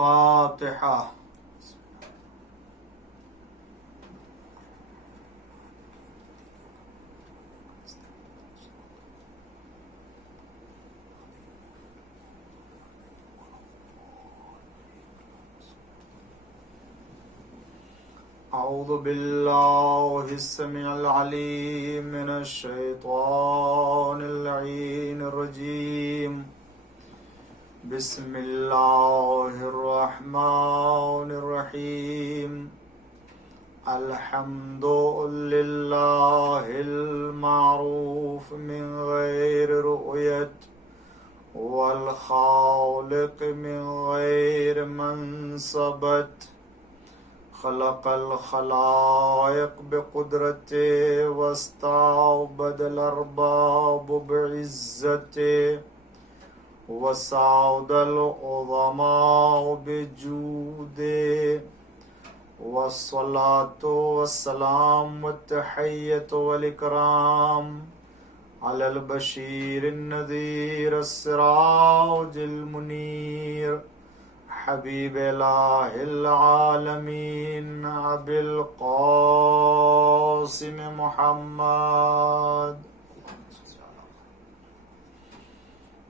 الفاتحة. أعوذ بالله السميع العليم من الشيطان اللعين الرجيم. بسم الله الرحمن الرحيم. الحمد لله المعروف من غير رؤية، والخالق من غير منصبة. خلق الخلائق بقدرته، واستعبد الأرباب بعزته، وسعد العظماء بجوده. والصلاة والسلام والتحية والإكرام على البشير النذير السراج المنير، حبيب إله العالمين أبي القاسم محمد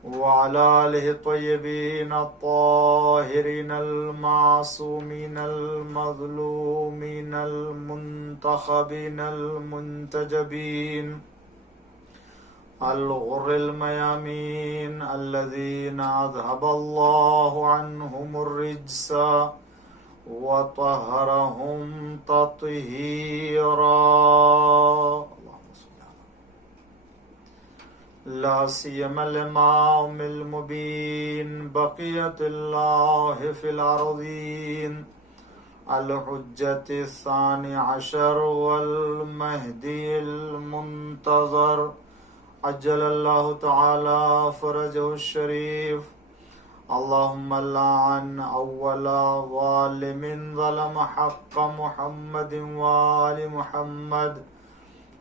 وعلى آله الطيبين الطاهرين المعصومين المظلومين المنتخبين المنتجبين الغر الميامين الذين أذهب الله عنهم الرجس وطهرهم تطهيرا. لا سيما الإمام المبين بقية الله في الأرضين، الحجة الثاني عشر والمهدي المنتظر، عجل الله تعالى فرجه الشريف. اللهم لعن أول ظالم ظلم حق محمد وآل محمد،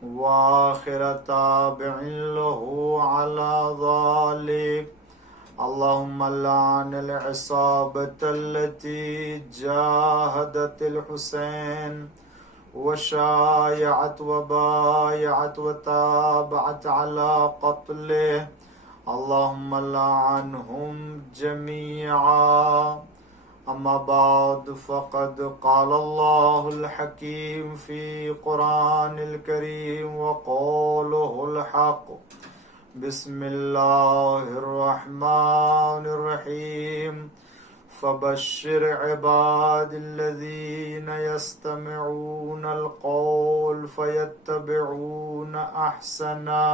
وآخر تابع له على ذلك. اللهم لعن العصابة التي جاهدت الحسين وشايعت وبايعت وتابعت على قتله. اللهم لعنهم جميعا. أما بعد، فقد قال الله الحكيم في قرآن الكريم وقوله الحق. بسم الله الرحمن الرحيم. فبشر عباد الذين يستمعون القول فيتبعون أحسنه،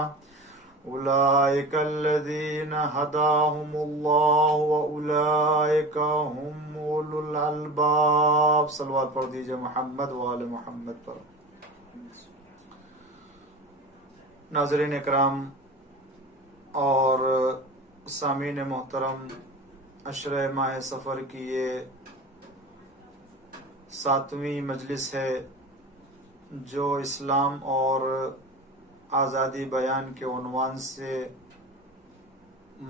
أولئك الذين هداهم الله وأولئك هم أولو الألباب. صلوات پڑھ دیجئے محمد وآل محمد پر. ناظرین اکرام اور سامعین محترم، عشرہ ماہ سفر کی یہ 7ویں مجلس ہے جو اسلام اور آزادی بیان کے عنوان سے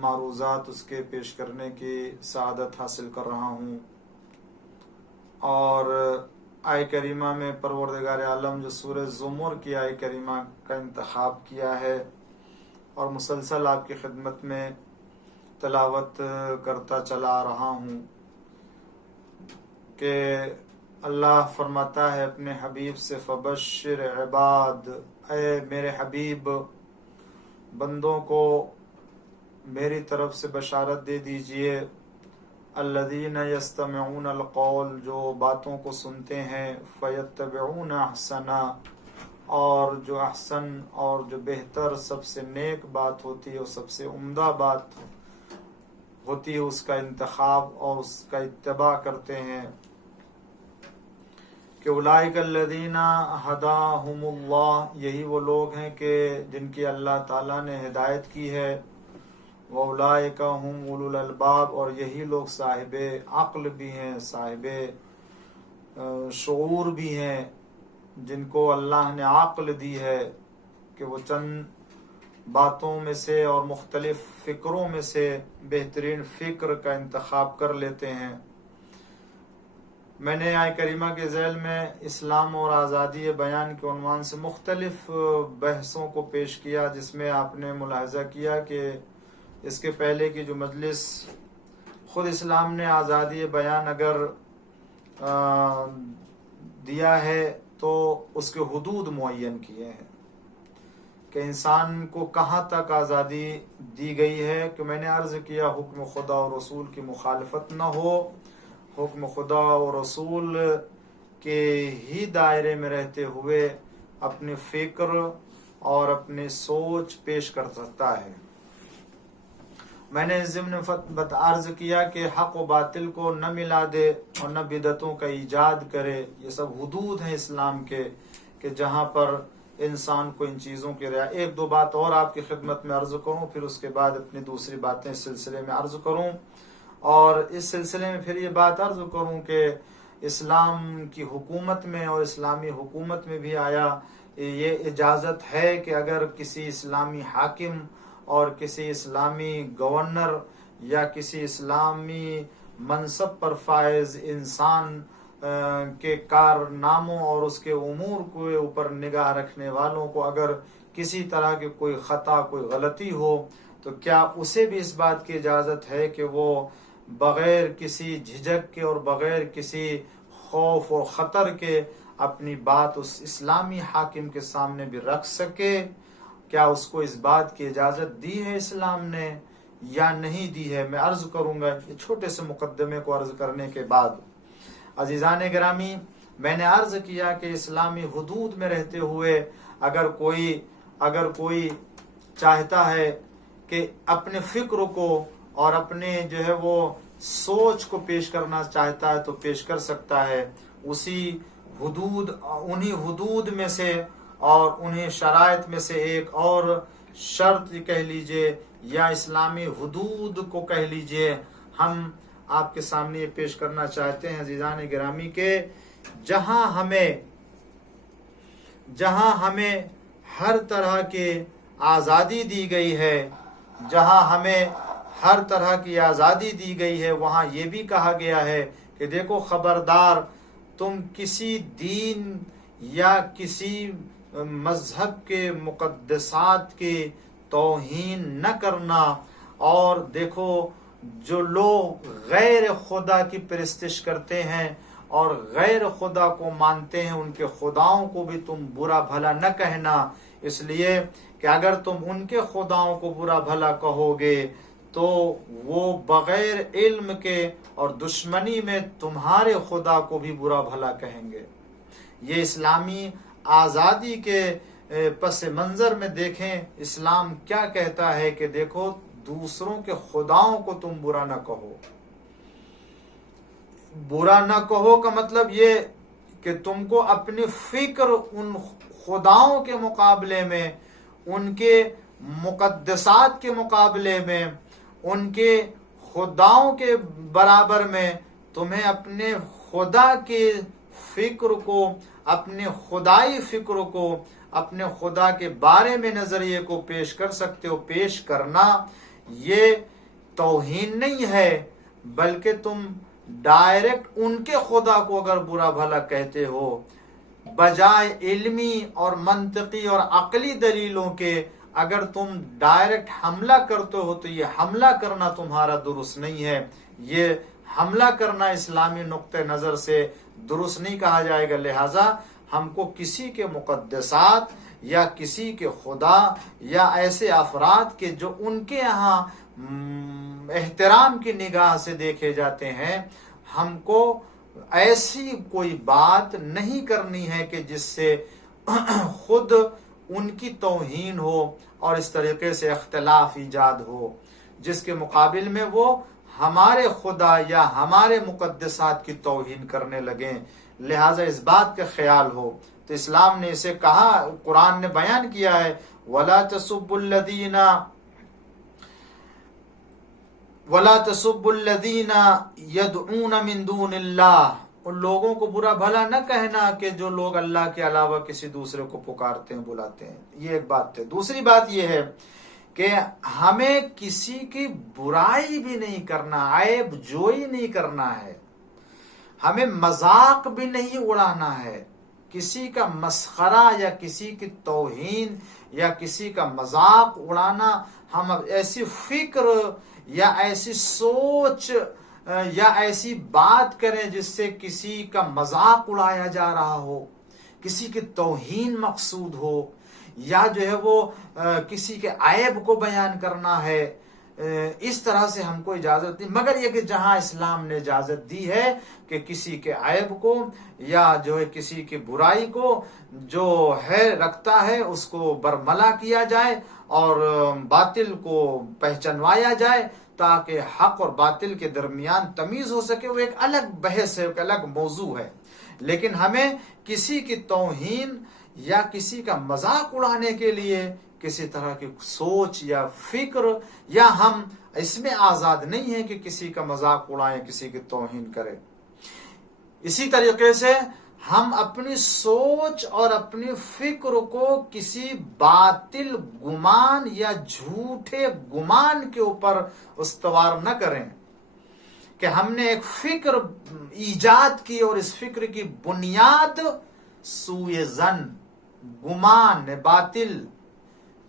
معروضات اس کے پیش کرنے کی سعادت حاصل کر رہا ہوں. اور آیہ کریمہ میں پروردگار عالم جو سورہ زمر کی آیہ کریمہ کا انتخاب کیا ہے اور مسلسل آپ کی خدمت میں تلاوت کرتا چلا آ رہا ہوں کہ اللہ فرماتا ہے اپنے حبیب سے، فبشر عباد، اے میرے حبیب بندوں کو میری طرف سے بشارت دے دیجئے، الذین یستمعون القول، جو باتوں کو سنتے ہیں، فیتبعون احسنا، اور جو احسن اور جو بہتر سب سے نیک بات ہوتی ہے اور سب سے عمدہ بات ہوتی ہے اس کا انتخاب اور اس کا اتباع کرتے ہیں. کہ اولئک الذین ہداہم اللہ، یہی وہ لوگ ہیں کہ جن کی اللہ تعالیٰ نے ہدایت کی ہے. وَأُولَئِكَ هُمْ أُولُو الْأَلْبَابِ، اور یہی لوگ صاحب عقل بھی ہیں، صاحب شعور بھی ہیں، جن کو اللہ نے عقل دی ہے کہ وہ چند باتوں میں سے اور مختلف فکروں میں سے بہترین فکر کا انتخاب کر لیتے ہیں. میں نے آئے کریمہ کے ذیل میں اسلام اور آزادی بیان کے عنوان سے مختلف بحثوں کو پیش کیا، جس میں آپ نے ملاحظہ کیا کہ اس کے پہلے کی جو مجلس خود اسلام نے آزادی بیان اگر دیا ہے تو اس کے حدود معین کیے ہیں کہ انسان کو کہاں تک آزادی دی گئی ہے، کہ میں نے عرض کیا حکم خدا اور رسول کی مخالفت نہ ہو، حکم خدا اور رسول کے ہی دائرے میں رہتے ہوئے اپنی فکر اور اپنی سوچ پیش کر سکتا ہے۔ میں نے ضمن عرض کیا کہ حق و باطل کو نہ ملا دے اور نہ بدعتوں کا ایجاد کرے۔ یہ سب حدود ہیں اسلام کے کہ جہاں پر انسان کو ان چیزوں کی رعایت۔ ایک دو بات اور آپ کی خدمت میں عرض کروں، پھر اس کے بعد اپنی دوسری باتیں اس سلسلے میں عرض کروں، اور اس سلسلے میں پھر یہ بات عرض کروں کہ اسلام کی حکومت میں اور اسلامی حکومت میں بھی آیا یہ اجازت ہے کہ اگر کسی اسلامی حاکم اور کسی اسلامی گورنر یا کسی اسلامی منصب پر فائز انسان کے کارناموں اور اس کے امور کے اوپر نگاہ رکھنے والوں کو اگر کسی طرح کی کوئی خطا، کوئی غلطی ہو، تو کیا اسے بھی اس بات کی اجازت ہے کہ وہ بغیر کسی جھجک کے اور بغیر کسی خوف و خطر کے اپنی بات اس اسلامی حاکم کے سامنے بھی رکھ سکے؟ کیا اس کو اس بات کی اجازت دی ہے اسلام نے یا نہیں دی ہے؟ میں عرض کروں گا یہ چھوٹے سے مقدمے کو عرض کرنے کے بعد۔ عزیزان گرامی، میں نے عرض کیا کہ اسلامی حدود میں رہتے ہوئے اگر کوئی چاہتا ہے کہ اپنے فکر کو اور اپنے جو ہے وہ سوچ کو پیش کرنا چاہتا ہے تو پیش کر سکتا ہے، انہی حدود میں سے اور انہیں شرائط میں سے ایک اور شرط کہہ لیجئے یا اسلامی حدود کو کہہ لیجئے ہم آپ کے سامنے یہ پیش کرنا چاہتے ہیں عزیزان گرامی کہ جہاں ہمیں ہر طرح کی آزادی دی گئی ہے، جہاں ہمیں ہر طرح کی آزادی دی گئی ہے، وہاں یہ بھی کہا گیا ہے کہ دیکھو خبردار تم کسی دین یا کسی مذہب کے مقدسات کی توہین نہ کرنا، اور دیکھو جو لوگ غیر خدا کی پرستش کرتے ہیں اور غیر خدا کو مانتے ہیں ان کے خداؤں کو بھی تم برا بھلا نہ کہنا، اس لیے کہ اگر تم ان کے خداؤں کو برا بھلا کہو گے تو وہ بغیر علم کے اور دشمنی میں تمہارے خدا کو بھی برا بھلا کہیں گے۔ یہ اسلامی آزادی کے پس منظر میں دیکھیں اسلام کیا کہتا ہے کہ دیکھو دوسروں کے خداؤں کو تم برا نہ کہو۔ برا نہ کہو کا مطلب یہ کہ تم کو اپنی فکر ان خداؤں کے مقابلے میں، ان کے مقدسات کے مقابلے میں، ان کے خداؤں کے برابر میں تمہیں اپنے خدا کی فکر کو، اپنے خدائی فکر کو، اپنے خدا کے بارے میں نظریے کو پیش کر سکتے ہو۔ پیش کرنا یہ توہین نہیں ہے، بلکہ تم ڈائریکٹ ان کے خدا کو اگر برا بھلا کہتے ہو بجائے علمی اور منطقی اور عقلی دلیلوں کے، اگر تم ڈائریکٹ حملہ کرتے ہو تو یہ حملہ کرنا تمہارا درست نہیں ہے۔ یہ حملہ کرنا اسلامی نقطہ نظر سے درست نہیں کہا جائے گا۔ لہٰذا ہم کو کسی کے مقدسات یا کسی کے خدا یا ایسے افراد کے جو ان کے یہاں احترام کی نگاہ سے دیکھے جاتے ہیں، ہم کو ایسی کوئی بات نہیں کرنی ہے کہ جس سے خود ان کی توہین ہو اور اس طریقے سے اختلاف ایجاد ہو، جس کے مقابل میں وہ ہمارے خدا یا ہمارے مقدسات کی توہین کرنے لگیں۔ لہٰذا اس بات کا خیال ہو تو اسلام نے اسے کہا، قرآن نے بیان کیا ہے وَلَا تَسُبُّوا الَّذِينَ يَدْعُونَ مِن دُونِ اللَّهِ، ان لوگوں کو برا بھلا نہ کہنا کہ جو لوگ اللہ کے علاوہ کسی دوسرے کو پکارتے ہیں، بلاتے ہیں۔ یہ ایک بات ہے۔ دوسری بات یہ ہے کہ ہمیں کسی کی برائی بھی نہیں کرنا، عیب جوئی نہیں کرنا ہے۔ ہمیں مذاق بھی نہیں اڑانا ہے، کسی کا مسخرہ یا کسی کی توہین یا کسی کا مذاق اڑانا، ہم اب ایسی فکر یا ایسی سوچ یا ایسی بات کریں جس سے کسی کا مذاق اڑایا جا رہا ہو، کسی کی توہین مقصود ہو، یا جو ہے وہ کسی کے عیب کو بیان کرنا ہے، اس طرح سے ہم کو اجازت نہیں، مگر یہ کہ جہاں اسلام نے اجازت دی ہے کہ کسی کے عیب کو یا جو ہے کسی کی برائی کو جو ہے رکھتا ہے اس کو برملا کیا جائے اور باطل کو پہچانوایا جائے تاکہ حق اور باطل کے درمیان تمیز ہو سکے، وہ ایک الگ بحث ہے، ایک الگ موضوع ہے۔ لیکن ہمیں کسی کی توہین یا کسی کا مذاق اڑانے کے لیے کسی طرح کی سوچ یا فکر، یا ہم اس میں آزاد نہیں ہیں کہ کسی کا مذاق اڑائیں، کسی کی توہین کریں۔ اسی طریقے سے ہم اپنی سوچ اور اپنی فکر کو کسی باطل گمان یا جھوٹے گمان کے اوپر استوار نہ کریں کہ ہم نے ایک فکر ایجاد کی اور اس فکر کی بنیاد سوء ظن، گمان باطل،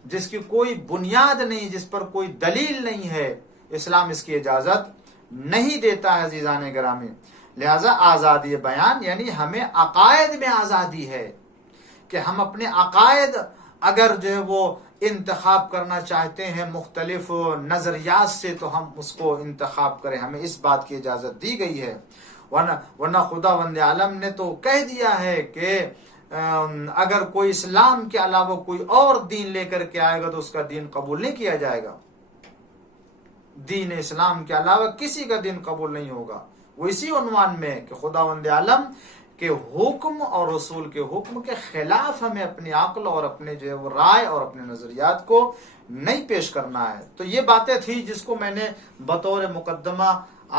جس کی کوئی بنیاد نہیں، جس پر کوئی دلیل نہیں ہے، اسلام اس کی اجازت نہیں دیتا ہے عزیزان گرامی۔ لہذا آزادی بیان یعنی ہمیں عقائد میں آزادی ہے کہ ہم اپنے عقائد اگر جو ہے وہ انتخاب کرنا چاہتے ہیں مختلف نظریات سے تو ہم اس کو انتخاب کریں، ہمیں اس بات کی اجازت دی گئی ہے۔ ورنہ خداوند عالم نے تو کہہ دیا ہے کہ اگر کوئی اسلام کے علاوہ کوئی اور دین لے کر کے آئے گا تو اس کا دین قبول نہیں کیا جائے گا، دین اسلام کے علاوہ کسی کا دین قبول نہیں ہوگا۔ وہ اسی عنوان میں کہ خداوند عالم کے حکم اور رسول کے حکم کے خلاف ہمیں اپنی عقل اور اپنے جو ہے وہ رائے اور اپنے نظریات کو نہیں پیش کرنا ہے۔ تو یہ باتیں تھی جس کو میں نے بطور مقدمہ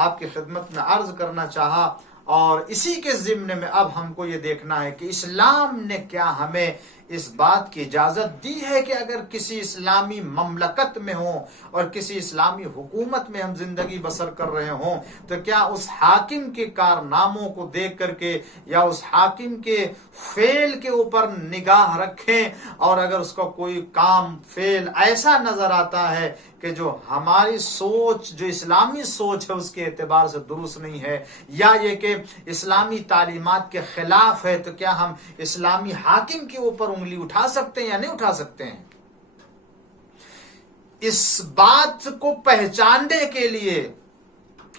آپ کی خدمت میں عرض کرنا چاہا، اور اسی کے ضمن میں اب ہم کو یہ دیکھنا ہے کہ اسلام نے کیا ہمیں اس بات کی اجازت دی ہے کہ اگر کسی اسلامی مملکت میں ہوں اور کسی اسلامی حکومت میں ہم زندگی بسر کر رہے ہوں تو کیا اس حاکم کے کارناموں کو دیکھ کر کے یا اس حاکم کے فعل کے اوپر نگاہ رکھیں، اور اگر اس کا کوئی کام فعل ایسا نظر آتا ہے کہ جو ہماری سوچ جو اسلامی سوچ ہے اس کے اعتبار سے درست نہیں ہے، یا یہ کہ اسلامی تعلیمات کے خلاف ہے، تو کیا ہم اسلامی حاکم کے اوپر انگلی اٹھا سکتے ہیں یا نہیں اٹھا سکتے ہیں؟ اس بات کو پہچاننے کے لیے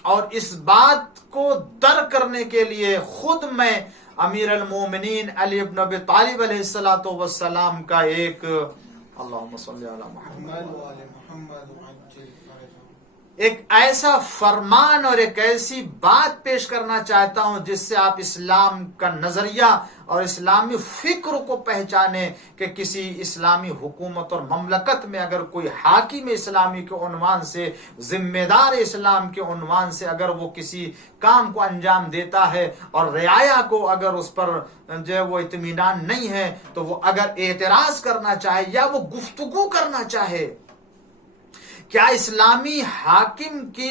اور اس بات کو درک کرنے کے لیے خود میں امیر المومنین علی ابن ابی طالب علیہ السلام کا ایک اللہم صلی علی محمد ایک ایسا فرمان اور ایک ایسی بات پیش کرنا چاہتا ہوں جس سے آپ اسلام کا نظریہ اور اسلامی فکر کو پہچانیں کہ کسی اسلامی حکومت اور مملکت میں اگر کوئی حاکم اسلامی کے عنوان سے، ذمہ دار اسلام کے عنوان سے اگر وہ کسی کام کو انجام دیتا ہے اور رعایا کو اگر اس پر جو ہے وہ اطمینان نہیں ہے تو وہ اگر اعتراض کرنا چاہے یا وہ گفتگو کرنا چاہے، کیا اسلامی حاکم کی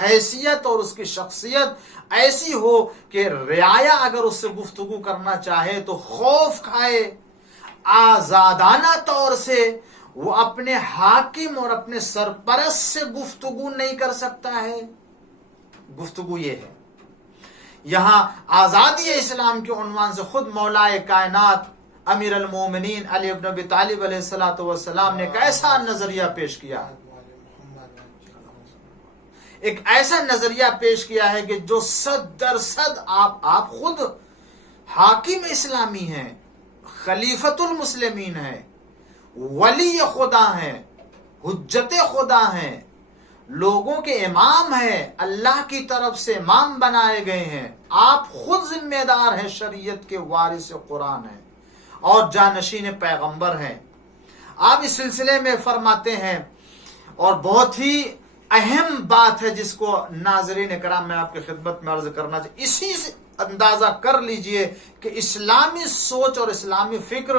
حیثیت اور اس کی شخصیت ایسی ہو کہ رعایا اگر اس سے گفتگو کرنا چاہے تو خوف کھائے، آزادانہ طور سے وہ اپنے حاکم اور اپنے سرپرست سے گفتگو نہیں کر سکتا ہے؟ گفتگو یہ ہے۔ یہاں آزادی اسلام کے عنوان سے خود مولائے کائنات امیر المومنین علی ابن ابی طالب علیہ السلام نے ایک ایسا نظریہ پیش کیا، ایک ایسا نظریہ پیش کیا ہے کہ جو 100% آپ خود حاکم اسلامی ہیں، خلیفۃ المسلمین ہیں، ولی خدا ہیں، حجت خدا ہیں، لوگوں کے امام ہیں، اللہ کی طرف سے امام بنائے گئے ہیں، آپ خود ذمہ دار ہیں، شریعت کے وارث قرآن ہیں اور جانشین پیغمبر ہیں۔ آپ اس سلسلے میں فرماتے ہیں، اور بہت ہی اہم بات ہے جس کو ناظرین کرام میں آپ کی خدمت میں عرض کرنا چاہیے، اسی سے اندازہ کر لیجئے کہ اسلامی سوچ اور اسلامی فکر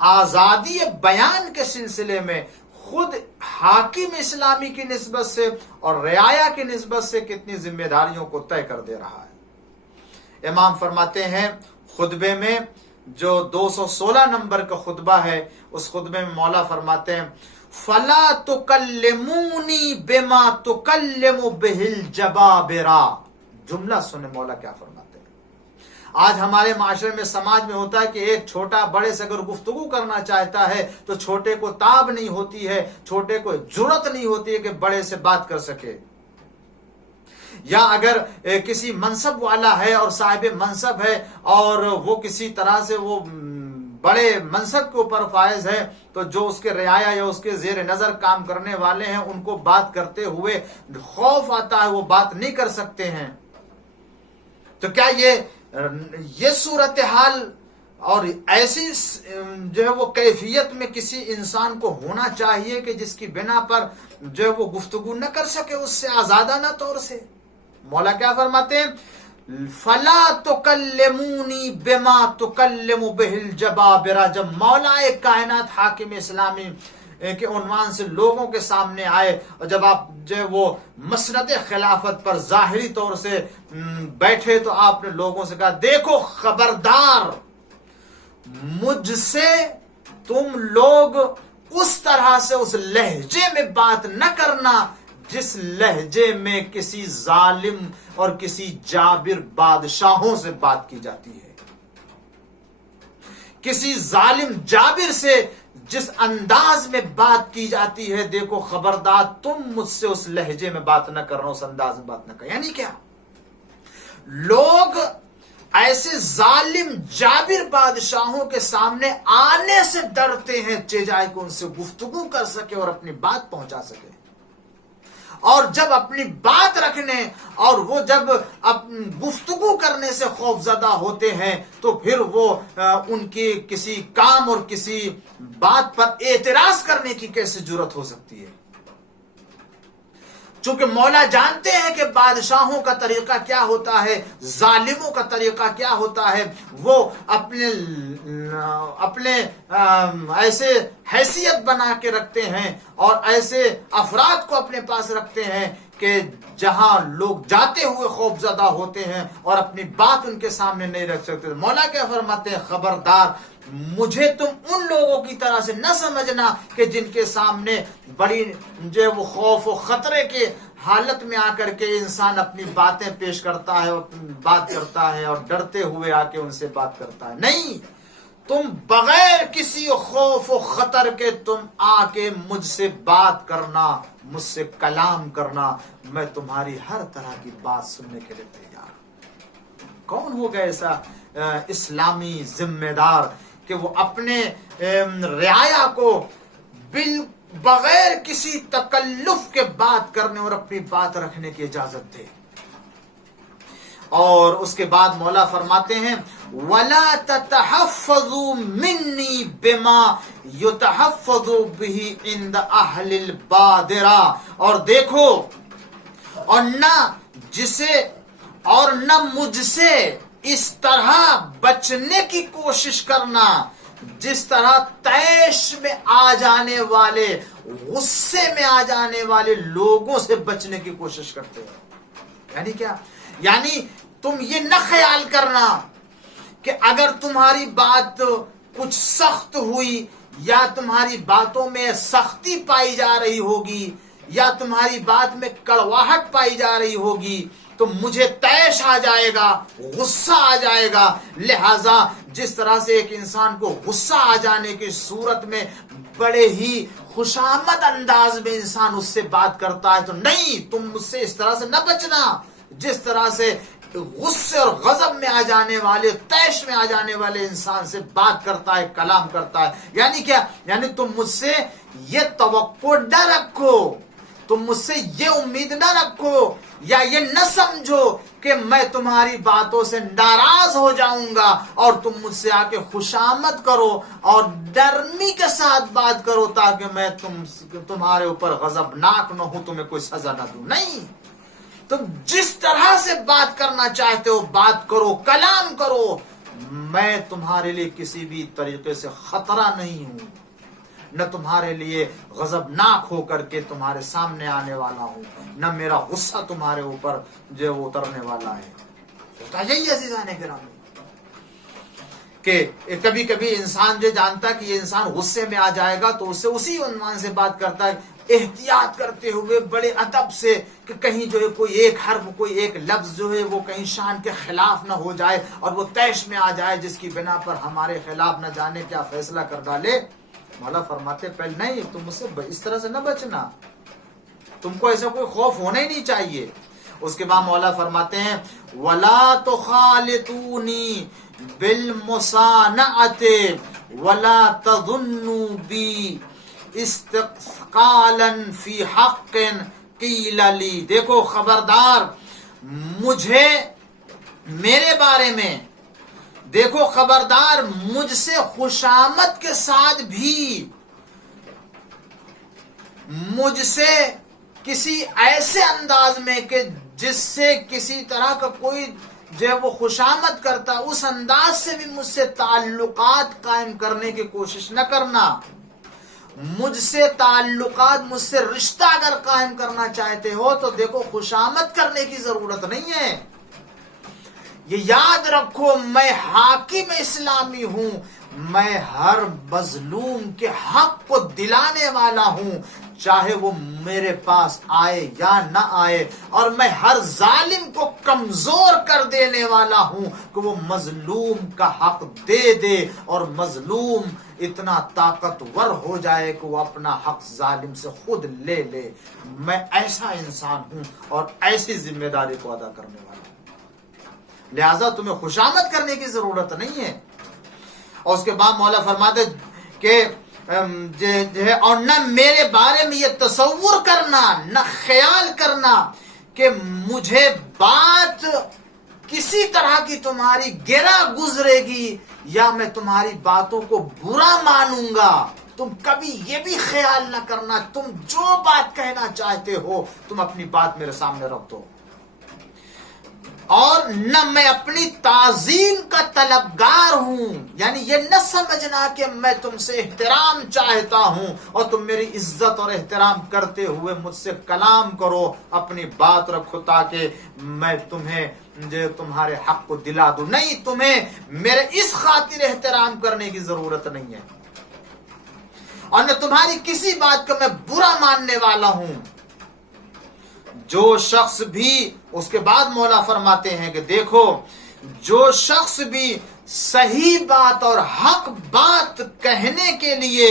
آزادی بیان کے سلسلے میں خود حاکم اسلامی کی نسبت سے اور رعایا کی نسبت سے کتنی ذمہ داریوں کو طے کر دے رہا ہے۔ امام فرماتے ہیں خطبے میں جو 216 نمبر کا خطبہ ہے، اس خطبے میں مولا فرماتے ہیں فَلَا تُكَلِّمُونِي بِمَا تُكَلِّمُ بِهِ الْجَبَابِرَا۔ جملہ سنیں مولا کیا فرماتے ہیں۔ آج ہمارے معاشرے میں سماج میں ہوتا ہے کہ ایک چھوٹا بڑے سے اگر گفتگو کرنا چاہتا ہے تو چھوٹے کو تاب نہیں ہوتی ہے، چھوٹے کو جرأت نہیں ہوتی ہے کہ بڑے سے بات کر سکے، یا اگر کسی منصب والا ہے اور صاحب منصب ہے اور وہ کسی طرح سے وہ بڑے منصب کے اوپر فائز ہے تو جو اس کے رعایا یا اس کے زیر نظر کام کرنے والے ہیں ان کو بات کرتے ہوئے خوف آتا ہے، وہ بات نہیں کر سکتے ہیں۔ تو کیا یہ صورتحال اور ایسی جو ہے وہ کیفیت میں کسی انسان کو ہونا چاہیے کہ جس کی بنا پر جو ہے وہ گفتگو نہ کر سکے اس سے آزادانہ طور سے؟ مولا کیا فرماتے ہیں فَلَا تُكَلِّمُونِي بِمَا تُكَلِّمُ بِهِ الْجَبَابِرَا۔ جب مولا کائنات حاکم اسلامی کے عنوان سے لوگوں کے سامنے آئے اور جب آپ جو وہ مسند خلافت پر ظاہری طور سے بیٹھے تو آپ نے لوگوں سے کہا دیکھو خبردار، مجھ سے تم لوگ اس طرح سے اس لہجے میں بات نہ کرنا جس لہجے میں کسی ظالم اور کسی جابر بادشاہوں سے بات کی جاتی ہے۔ کسی ظالم جابر سے جس انداز میں بات کی جاتی ہے، دیکھو خبردار تم مجھ سے اس لہجے میں بات نہ کرنا، اس انداز میں بات نہ کرنا۔ یعنی کیا؟ لوگ ایسے ظالم جابر بادشاہوں کے سامنے آنے سے ڈرتے ہیں چیجائے کہ ان سے گفتگو کر سکے اور اپنی بات پہنچا سکے، اور جب اپنی بات رکھنے اور وہ جب گفتگو کرنے سے خوف زدہ ہوتے ہیں تو پھر وہ ان کی کسی کام اور کسی بات پر اعتراض کرنے کی کیسے جرأت ہو سکتی ہے؟ چونکہ مولا جانتے ہیں کہ بادشاہوں کا طریقہ کیا ہوتا ہے، ظالموں کا طریقہ کیا ہوتا ہے، وہ اپنے ایسے حیثیت بنا کے رکھتے ہیں اور ایسے افراد کو اپنے پاس رکھتے ہیں کہ جہاں لوگ جاتے ہوئے خوف زدہ ہوتے ہیں اور اپنی بات ان کے سامنے نہیں رکھ سکتے۔ مولا کیا فرماتے ہیں خبردار، مجھے تم ان لوگوں کی طرح سے نہ سمجھنا کہ جن کے سامنے بڑی جو وہ خوف و خطرے کے حالت میں آ کر کے انسان اپنی باتیں پیش کرتا ہے اور بات کرتا ہے اور ڈرتے ہوئے آ کے ان سے بات کرتا ہے۔ نہیں، تم بغیر کسی خوف و خطر کے تم آ کے مجھ سے بات کرنا، مجھ سے کلام کرنا، میں تمہاری ہر طرح کی بات سننے کے لیے تیار ہوں۔ کون ہوگا ایسا اسلامی ذمہ دار کہ وہ اپنے رعایا کو بغیر کسی تکلف کے بات کرنے اور اپنی بات رکھنے کی اجازت دے؟ اور اس کے بعد مولا فرماتے ہیں وَلَا تَتَحَفَّظُوا مِنِّي بِمَا يُتَحَفَّظُ بِهِ عِنْدَ أَهْلِ الْبَادِرَةِ، اور دیکھو اور نہ مجھ سے اس طرح بچنے کی کوشش کرنا جس طرح طیش میں آ جانے والے، غصے میں آ جانے والے لوگوں سے بچنے کی کوشش کرتے ہیں۔ یعنی کیا؟ یعنی تم یہ نہ خیال کرنا کہ اگر تمہاری بات کچھ سخت ہوئی یا تمہاری باتوں میں سختی پائی جا رہی ہوگی یا تمہاری بات میں کڑواہٹ پائی جا رہی ہوگی تو مجھے طیش آ جائے گا، غصہ آ جائے گا۔ لہٰذا جس طرح سے ایک انسان کو غصہ آ جانے کی صورت میں بڑے ہی خوشامد انداز میں انسان اس سے بات کرتا ہے، تو نہیں، تم مجھ سے اس طرح سے نہ بچنا جس طرح سے غصے اور غضب میں آ جانے والے، طیش میں آ جانے والے انسان سے بات کرتا ہے، کلام کرتا ہے۔ یعنی کیا؟ یعنی تم مجھ سے یہ توقع نہ رکھو، تم مجھ سے یہ امید نہ رکھو یا یہ نہ سمجھو کہ میں تمہاری باتوں سے ناراض ہو جاؤں گا اور تم مجھ سے آ کے خوشامد کرو اور نرمی کے ساتھ بات کرو تاکہ میں تمہارے اوپر غضبناک نہ ہوں، تمہیں کوئی سزا نہ دوں۔ نہیں، تم جس طرح سے بات کرنا چاہتے ہو بات کرو، کلام کرو، میں تمہارے لیے کسی بھی طریقے سے خطرہ نہیں ہوں، نہ تمہارے لیے غضبناک ہو کر کے تمہارے سامنے آنے والا ہوں، نہ میرا غصہ تمہارے اوپر جو اترنے والا ہے۔ ہوتا یہی عزیزان گرامی کہ کبھی کبھی انسان جو جانتا کہ یہ انسان غصے میں آ جائے گا تو اسے اسی عنوان سے بات کرتا ہے، احتیاط کرتے ہوئے بڑے ادب سے کہ کہیں جو ہے کوئی ایک حرف کوئی ایک لفظ جو ہے وہ کہیں شان کے خلاف نہ ہو جائے اور وہ طیش میں آ جائے جس کی بنا پر ہمارے خلاف نہ جانے کیا فیصلہ کر ڈالے۔ مولا فرماتے پہلے نہیں، تم اس سے اس طرح سے نہ بچنا، تم کو ایسا کوئی خوف ہونا ہی نہیں چاہیے۔ اس کے بعد مولا فرماتے ہیں وَلَا تُخَالِطُونِي بِالْمُصَانَعَةِ وَلَا تَظُنُّوا بِي استقالا فی حق قیل لی۔ دیکھو خبردار مجھے میرے بارے میں، دیکھو خبردار مجھ سے خوشامد کے ساتھ بھی مجھ سے کسی ایسے انداز میں کہ جس سے کسی طرح کا کوئی جو ہے وہ خوشامد کرتا، اس انداز سے بھی مجھ سے تعلقات قائم کرنے کی کوشش نہ کرنا۔ مجھ سے تعلقات، مجھ سے رشتہ اگر قائم کرنا چاہتے ہو تو دیکھو خوشامد کرنے کی ضرورت نہیں ہے۔ یہ یاد رکھو میں حاکم اسلامی ہوں، میں ہر مظلوم کے حق کو دلانے والا ہوں، چاہے وہ میرے پاس آئے یا نہ آئے، اور میں ہر ظالم کو کمزور کر دینے والا ہوں کہ وہ مظلوم کا حق دے دے اور مظلوم اتنا طاقتور ہو جائے کہ وہ اپنا حق ظالم سے خود لے لے۔ میں ایسا انسان ہوں اور ایسی ذمہ داری کو ادا کرنے والا ہوں، لہذا تمہیں خوشامد کرنے کی ضرورت نہیں ہے۔ اور اس کے بعد مولا فرماتے کہ اور نہ میرے بارے میں یہ تصور کرنا، نہ خیال کرنا کہ مجھے بات کسی طرح کی تمہاری گرا گزرے گی یا میں تمہاری باتوں کو برا مانوں گا۔ تم کبھی یہ بھی خیال نہ کرنا، تم جو بات کہنا چاہتے ہو تم اپنی بات میرے سامنے رکھ دو، اور نہ میں اپنی تعظیم کا طلبگار ہوں، یعنی یہ نہ سمجھنا کہ میں تم سے احترام چاہتا ہوں اور تم میری عزت اور احترام کرتے ہوئے مجھ سے کلام کرو، اپنی بات رکھو تاکہ میں تمہیں جو تمہارے حق کو دلا دوں۔ نہیں، تمہیں میرے اس خاطر احترام کرنے کی ضرورت نہیں ہے، اور نہ تمہاری کسی بات کو میں برا ماننے والا ہوں۔ جو شخص بھی، اس کے بعد مولا فرماتے ہیں کہ دیکھو جو شخص بھی صحیح بات اور حق بات کہنے کے لیے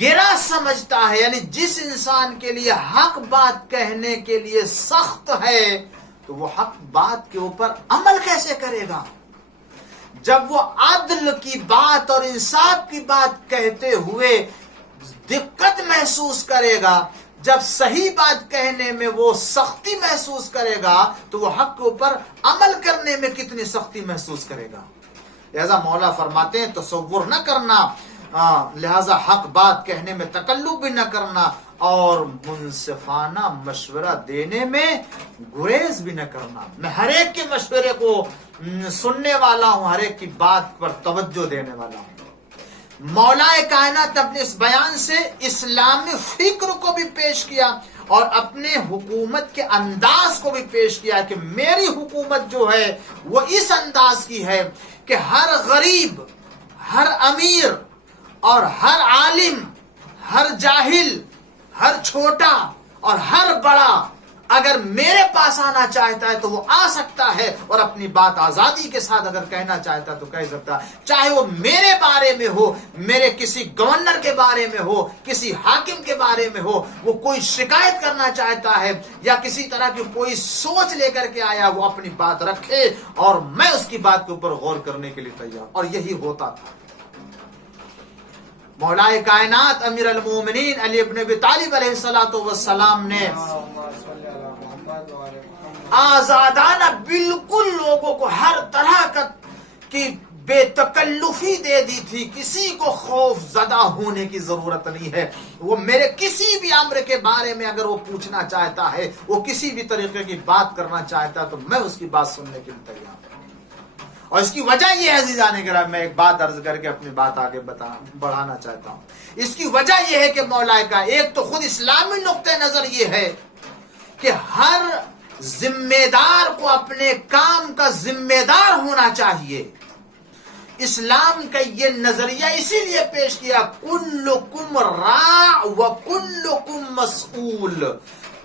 گرا سمجھتا ہے، یعنی جس انسان کے لیے حق بات کہنے کے لیے سخت ہے تو وہ حق بات کے اوپر عمل کیسے کرے گا؟ جب وہ عدل کی بات اور انصاف کی بات کہتے ہوئے دقت محسوس کرے گا، جب صحیح بات کہنے میں وہ سختی محسوس کرے گا تو وہ حق کے اوپر عمل کرنے میں کتنی سختی محسوس کرے گا۔ لہذا مولا فرماتے ہیں تصور نہ کرنا، لہذا حق بات کہنے میں تکلف بھی نہ کرنا اور منصفانہ مشورہ دینے میں گریز بھی نہ کرنا۔ میں ہر ایک کے مشورے کو سننے والا ہوں، ہر ایک کی بات پر توجہ دینے والا ہوں۔ مولا کائنات اپنے اس بیان سے اسلامی فکر کو بھی پیش کیا اور اپنے حکومت کے انداز کو بھی پیش کیا کہ میری حکومت جو ہے وہ اس انداز کی ہے کہ ہر غریب، ہر امیر اور ہر عالم، ہر جاہل، ہر چھوٹا اور ہر بڑا اگر میرے پاس آنا چاہتا ہے تو وہ آ سکتا ہے اور اپنی بات آزادی کے ساتھ اگر کہنا چاہتا ہے تو کہہ سکتا ہے، چاہے وہ میرے بارے میں ہو، میرے کسی گورنر کے بارے میں ہو، کسی حاکم کے بارے میں ہو، وہ کوئی شکایت کرنا چاہتا ہے یا کسی طرح کی کوئی سوچ لے کر کے آیا، وہ اپنی بات رکھے اور میں اس کی بات کے اوپر غور کرنے کے لیے تیار، اور یہی ہوتا تھا۔ مولا کائنات امیر المومنین علی ابن ابی طالب علیہ السلام نے آزادانہ بالکل لوگوں کو ہر طرح کی بے تکلفی دے دی تھی، کسی کو خوف زدہ ہونے کی ضرورت نہیں ہے۔ وہ میرے کسی بھی امر کے بارے میں اگر وہ پوچھنا چاہتا ہے، وہ کسی بھی طریقے کی بات کرنا چاہتا ہے تو میں اس کی بات سننے کے لیے تیار ہوں۔ اور اس کی وجہ یہ ہے عزیزان گرامی، میں ایک بات عرض کر کے اپنی بات آگے بڑھانا چاہتا ہوں۔ اس کی وجہ یہ ہے کہ مولا کا ایک تو خود اسلامی نقطہ نظر یہ ہے کہ ہر ذمہ دار کو اپنے کام کا ذمہ دار ہونا چاہیے. اسلام کا یہ نظریہ اسی لیے پیش کیا کلکم راع و کلکم مسئول،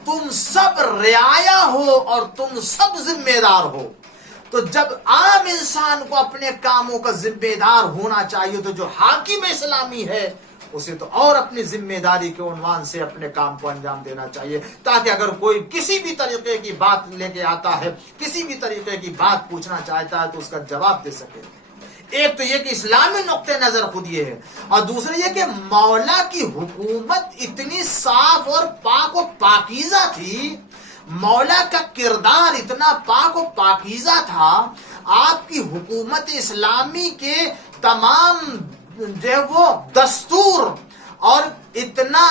تم سب رعایا ہو اور تم سب ذمہ دار ہو. تو جب عام انسان کو اپنے کاموں کا ذمہ دار ہونا چاہیے تو جو حاکم اسلامی ہے اسے تو اور اپنی ذمہ داری کے عنوان سے اپنے کام کو انجام دینا چاہیے، تاکہ اگر کوئی کسی بھی طریقے کی بات لے کے آتا ہے، کسی بھی طریقے کی بات پوچھنا چاہتا ہے تو اس کا جواب دے سکے. ایک تو یہ کہ اسلامی نقطہ نظر خود یہ ہے، اور دوسرا یہ کہ مولا کی حکومت اتنی صاف اور پاک و پاکیزہ تھی، مولا کا کردار اتنا پاک و پاکیزہ تھا، آپ کی حکومت اسلامی کے تمام جو وہ دستور اور اتنا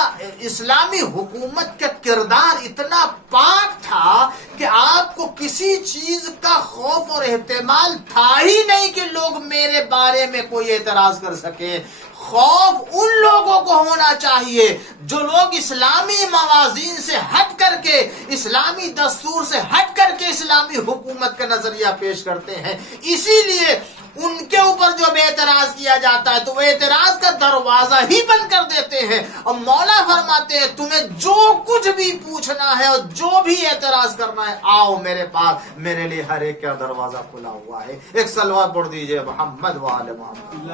اسلامی حکومت کا کردار اتنا پاک تھا کہ آپ کو کسی چیز کا خوف اور احتمال تھا ہی نہیں کہ لوگ میرے بارے میں کوئی اعتراض کر سکے. خوف ان لوگوں کو ہونا چاہیے جو لوگ اسلامی موازین سے ہٹ کر کے، اسلامی دستور سے ہٹ کر کے اسلامی حکومت کا نظریہ پیش کرتے ہیں. اسی لیے ان کے اوپر جو اعتراض کیا جاتا ہے تو وہ اعتراض کا دروازہ ہی بند کر دیتے ہیں، اور مولا فرماتے ہیں تمہیں جو کچھ بھی پوچھنا ہے اور جو بھی اعتراض کرنا ہے آؤ میرے پاس، میرے لیے ہر ایک کا دروازہ کھلا ہوا ہے. ایک صلوات پڑھ دیجئے محمد وآل محمد.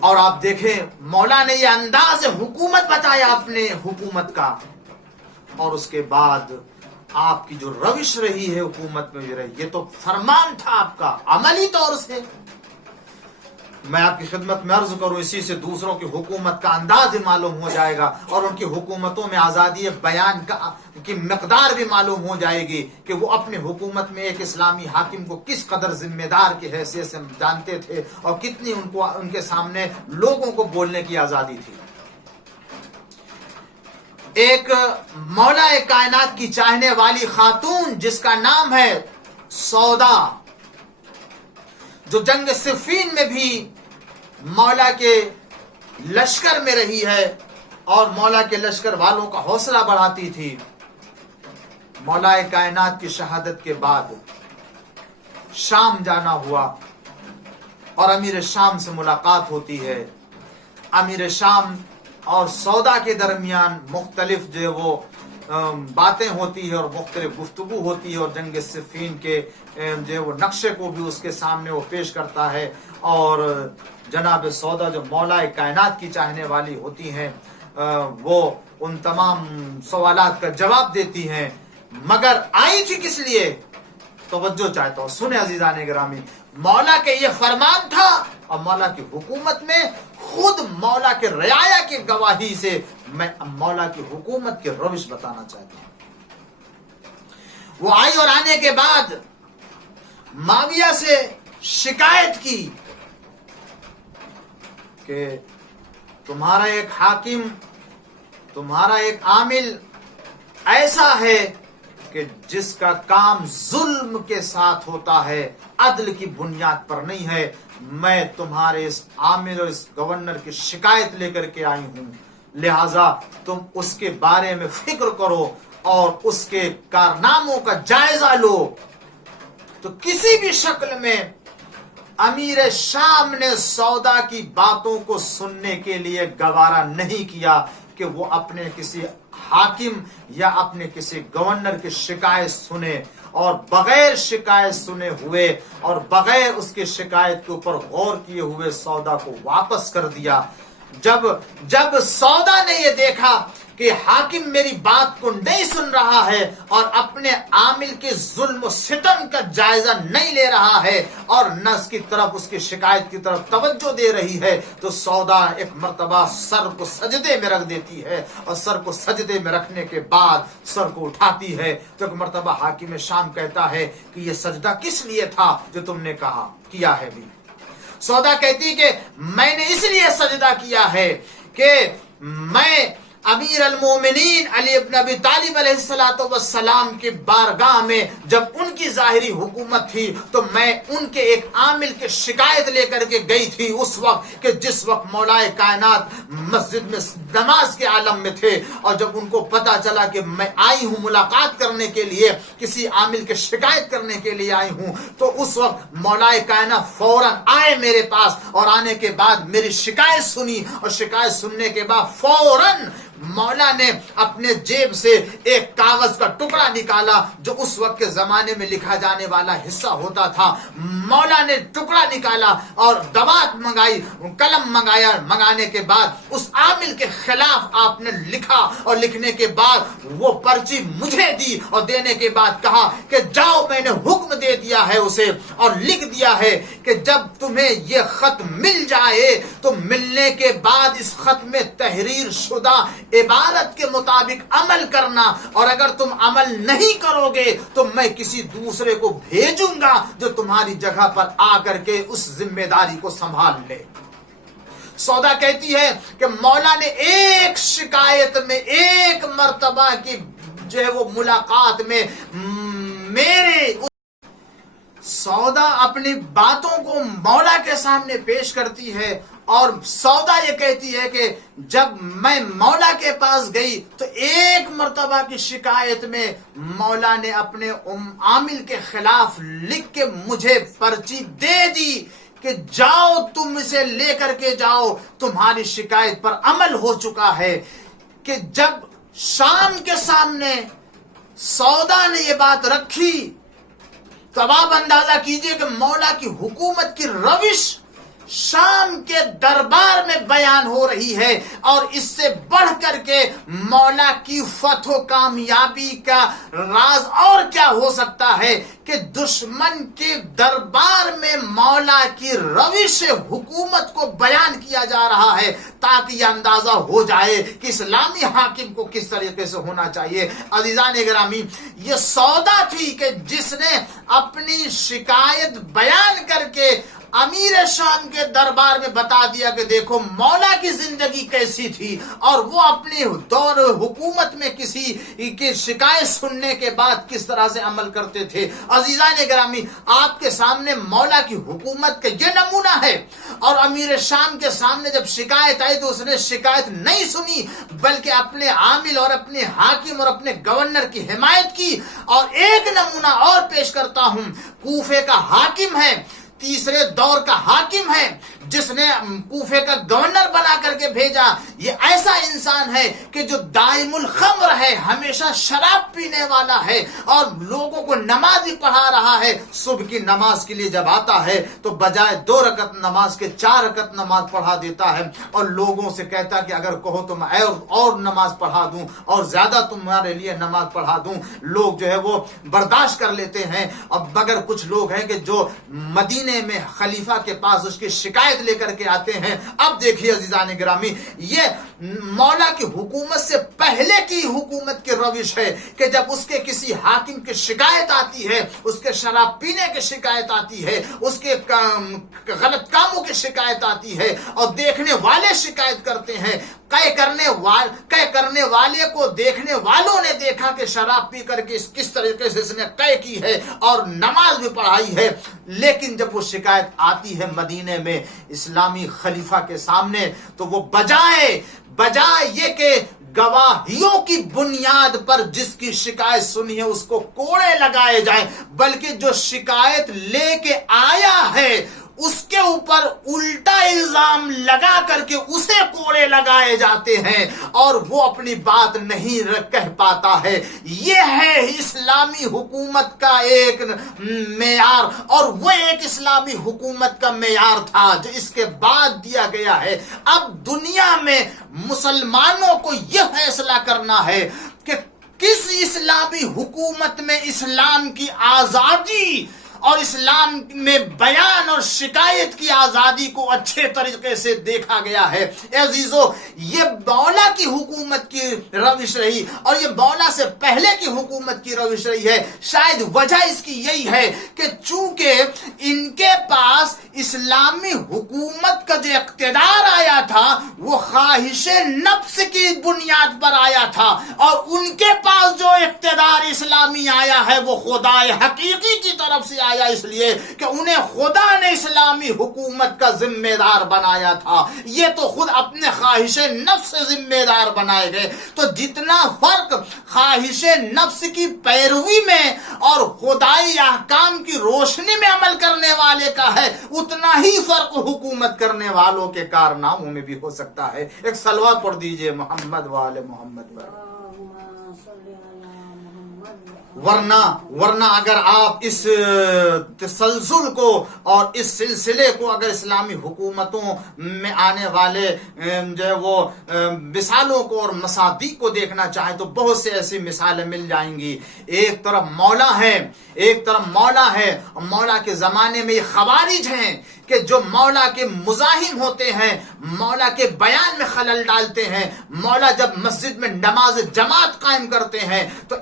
اور آپ دیکھیں مولا نے یہ انداز حکومت بتایا اپنے حکومت کا، اور اس کے بعد آپ کی جو روش رہی ہے حکومت میں یہ تو فرمان تھا آپ کا عملی طور سے. میں آپ کی خدمت میں عرض کروں، اسی سے دوسروں کی حکومت کا انداز معلوم ہو جائے گا، اور ان کی حکومتوں میں آزادی بیان کی مقدار بھی معلوم ہو جائے گی کہ وہ اپنے حکومت میں ایک اسلامی حاکم کو کس قدر ذمہ دار کی حیثیت سے جانتے تھے، اور کتنی ان کے سامنے لوگوں کو بولنے کی آزادی تھی. ایک مولا کائنات کی چاہنے والی خاتون جس کا نام ہے سودا، جو جنگ صفین میں بھی مولا کے لشکر میں رہی ہے اور مولا کے لشکر والوں کا حوصلہ بڑھاتی تھی. مولا کائنات کی شہادت کے بعد شام جانا ہوا اور امیر شام سے ملاقات ہوتی ہے. امیر شام اور سودا کے درمیان مختلف جو وہ باتیں ہوتی ہے اور مختلف گفتگو ہوتی ہے، اور جنگ صفین کے جو وہ نقشے کو بھی اس کے سامنے وہ پیش کرتا ہے، اور جناب سودا جو مولا کائنات کی چاہنے والی ہوتی ہیں وہ ان تمام سوالات کا جواب دیتی ہیں. مگر آئی تھی کس لیے؟ توجہ چاہتا ہوں، سنیں عزیزان گرامی. مولا کے یہ فرمان تھا، اور مولا کی حکومت میں خود مولا کے رعایا کی گواہی سے میں مولا کی حکومت کی روش بتانا چاہتا ہوں. وہ آئی اور آنے کے بعد معاویہ سے شکایت کی کہ تمہارا ایک حاکم، تمہارا ایک عامل ایسا ہے کہ جس کا کام ظلم کے ساتھ ہوتا ہے، عدل کی بنیاد پر نہیں ہے. میں تمہارے اس عامل اور اس گورنر کی شکایت لے کر کے آئی ہوں، لہذا تم اس کے بارے میں فکر کرو اور اس کے کارناموں کا جائزہ لو. تو کسی بھی شکل میں امیر شام نے سودا کی باتوں کو سننے کے لیے گوارا نہیں کیا کہ وہ اپنے کسی حاکم یا اپنے کسی گورنر کی شکایت سنے، اور بغیر شکایت سنے ہوئے اور بغیر اس کی شکایت کے اوپر غور کیے ہوئے سودا کو واپس کر دیا. جب سودا نے یہ دیکھا کہ حاکم میری بات کو نہیں سن رہا ہے اور اپنے عامل کے ظلم و ستم کا جائزہ نہیں لے رہا ہے اور نہ اس کی طرف، اس کی شکایت کی طرف توجہ دے رہی ہے، تو سودا ایک مرتبہ سر کو سجدے میں رکھ دیتی ہے، اور سر کو سجدے میں رکھنے کے بعد سر کو اٹھاتی ہے. تو ایک مرتبہ حاکم شام کہتا ہے کہ یہ سجدہ کس لیے تھا جو تم نے کیا ہے بھی؟ سودا کہتی کہ میں نے اس لیے سجدہ کیا ہے کہ میں امیر المومنین علی ابن ابی طالب علیہ السلام کی بارگاہ میں جب ان کی ظاہری حکومت تھی تو میں ان کے ایک عامل کی شکایت لے کر کے گئی تھی اس وقت کہ جس وقت مولائے کائنات مسجد میں نماز کے عالم میں تھے، اور جب ان کو پتا چلا کہ میں آئی ہوں ملاقات کرنے کے لیے، کسی عامل کی شکایت کرنے کے لیے آئی ہوں، تو اس وقت مولائے کائنات فوراً آئے میرے پاس، اور آنے کے بعد میری شکایت سنی، اور شکایت سننے کے بعد فوراً مولا نے اپنے جیب سے ایک کاغذ کا ٹکڑا نکالا جو اس وقت کے زمانے میں لکھا جانے والا حصہ ہوتا تھا۔ مولا نے ٹکڑا نکالا اور دوات منگائی، قلم منگایا، منگانے کے بعد اس عامل کے خلاف آپ نے لکھا، اور لکھنے کے بعد وہ پرچی مجھے دی، اور دینے کے بعد کہا کہ جاؤ، میں نے حکم دے دیا ہے اسے اور لکھ دیا ہے کہ جب تمہیں یہ خط مل جائے تو ملنے کے بعد اس خط میں تحریر شدہ عبارت کے مطابق عمل کرنا، اور اگر تم عمل نہیں کرو گے تو میں کسی دوسرے کو بھیجوں گا جو تمہاری جگہ پر آ کر کے اس ذمہ داری کو سنبھال لے۔ سودا کہتی ہے کہ مولا نے ایک شکایت میں، ایک مرتبہ کی جو ہے وہ ملاقات میں میرے سودا اپنی باتوں کو مولا کے سامنے پیش کرتی ہے، اور سودا یہ کہتی ہے کہ جب میں مولا کے پاس گئی تو ایک مرتبہ کی شکایت میں مولا نے اپنے عامل کے خلاف لکھ کے مجھے پرچی دے دی کہ جاؤ تم اسے لے کر کے جاؤ، تمہاری شکایت پر عمل ہو چکا ہے۔ کہ جب شام کے سامنے سودا نے یہ بات رکھی تو اب آپ اندازہ کیجئے کہ مولا کی حکومت کی روش شام کے دربار میں بیان ہو رہی ہے، اور اس سے بڑھ کر کے مولا کی فتح و کامیابی کا راز اور کیا ہو سکتا ہے کہ دشمن کے دربار میں مولا کی روش حکومت کو بیان کیا جا رہا ہے تاکہ یہ اندازہ ہو جائے کہ اسلامی حاکم کو کس طریقے سے ہونا چاہیے۔ عزیزان گرامی، یہ سودا تھی کہ جس نے اپنی شکایت بیان کر کے امیر شام کے دربار میں بتا دیا کہ دیکھو مولا کی زندگی کیسی تھی، اور وہ اپنے دور حکومت میں کسی کی شکایت سننے کے بعد کس طرح سے عمل کرتے تھے۔ عزیزان گرامی، آپ کے سامنے مولا کی حکومت کا یہ نمونہ ہے، اور امیر شام کے سامنے جب شکایت آئی تو اس نے شکایت نہیں سنی بلکہ اپنے عامل اور اپنے حاکم اور اپنے گورنر کی حمایت کی۔ اور ایک نمونہ اور پیش کرتا ہوں، کوفے کا حاکم ہے، تیسرے دور کا حاکم ہے، جس نے کوفے کا گورنر بنا کر کے بھیجا۔ یہ ایسا انسان ہے کہ جو دائم الخمر ہے، ہمیشہ شراب پینے والا ہے، اور لوگوں کو نماز ہی پڑھا رہا ہے۔ صبح کی نماز کے لیے جب آتا ہے تو بجائے 2 رکعت نماز کے 4 رکعت نماز پڑھا دیتا ہے، اور لوگوں سے کہتا کہ اگر کہو تو میں اور نماز پڑھا دوں، اور زیادہ تمہارے لیے نماز پڑھا دوں۔ لوگ جو ہے وہ برداشت کر لیتے ہیں، اور مگر کچھ لوگ ہیں کہ جو مدینے میں خلیفہ کے پاس اس کی شکایت لے کر کے آتے ہیں۔ اب دیکھیے عزیزان گرامی، یہ مولا کی حکومت سے پہلے کی حکومت کی روش ہے کہ جب اس کے کسی حاکم کی شکایت آتی ہے، اس کے شراب پینے کی شکایت آتی ہے، اس کے غلط کاموں کی شکایت آتی ہے، اور دیکھنے والے شکایت کرتے ہیں، قے کرنے والے کو دیکھنے والوں نے دیکھا کہ شراب پی کر کے کس طریقے سے اس نے قے کی ہے اور نماز بھی پڑھائی ہے، لیکن جب وہ شکایت آتی ہے مدینے میں اسلامی خلیفہ کے سامنے تو وہ بجائے یہ کہ گواہیوں کی بنیاد پر جس کی شکایت سنی ہے اس کو کوڑے لگائے جائیں، بلکہ جو شکایت لے کے آیا ہے اس کے اوپر الٹا الزام لگا کر کے اسے کوڑے لگائے جاتے ہیں، اور وہ اپنی بات نہیں کہہ پاتا ہے۔ یہ ہے اسلامی حکومت کا ایک معیار، اور وہ ایک اسلامی حکومت کا معیار تھا جو اس کے بعد دیا گیا ہے۔ اب دنیا میں مسلمانوں کو یہ فیصلہ کرنا ہے کہ کس اسلامی حکومت میں اسلام کی آزادی اور اسلام میں بیان اور شکایت کی آزادی کو اچھے طریقے سے دیکھا گیا ہے۔ عزیزو، یہ مولا کی حکومت کی روش رہی اور یہ مولا سے پہلے کی حکومت کی روش رہی ہے۔ شاید وجہ اس کی یہی ہے کہ چونکہ ان کے پاس اسلامی حکومت کا جو اقتدار آیا تھا وہ خواہش نفس کی بنیاد پر آیا تھا، اور ان کے پاس جو اقتدار اسلامی آیا ہے وہ خدا حقیقی کی طرف سے آیا، اس لیے کہ انہیں خدا نے اسلامی حکومت کا ذمہ دار بنایا تھا۔ یہ تو خود اپنے خواہش نفس سے ذمہ دار بنائے گئے۔ تو جتنا فرق خواہش نفس کی پیروی میں اور خدائی احکام کی روشنی میں عمل کرنے والے کا ہے، اتنا ہی فرق حکومت کرنے والوں کے کارناموں میں بھی ہو سکتا ہے۔ ایک صلوات پڑھ دیجئے محمد وآل محمد پر۔ ورنہ اگر آپ اس تسلسل کو اور اس سلسلے کو اگر اسلامی حکومتوں میں آنے والے جو ہے وہ مثالوں کو اور مصادیق کو دیکھنا چاہیں تو بہت سے ایسی مثالیں مل جائیں گی۔ ایک طرف مولا ہے، اور مولا کے زمانے میں یہ خوارج ہیں کہ جو مولا کے مزاحم ہوتے ہیں، مولا کے بیان میں خلل ڈالتے ہیں۔ مولا جب مسجد میں نماز جماعت قائم کرتے ہیں تو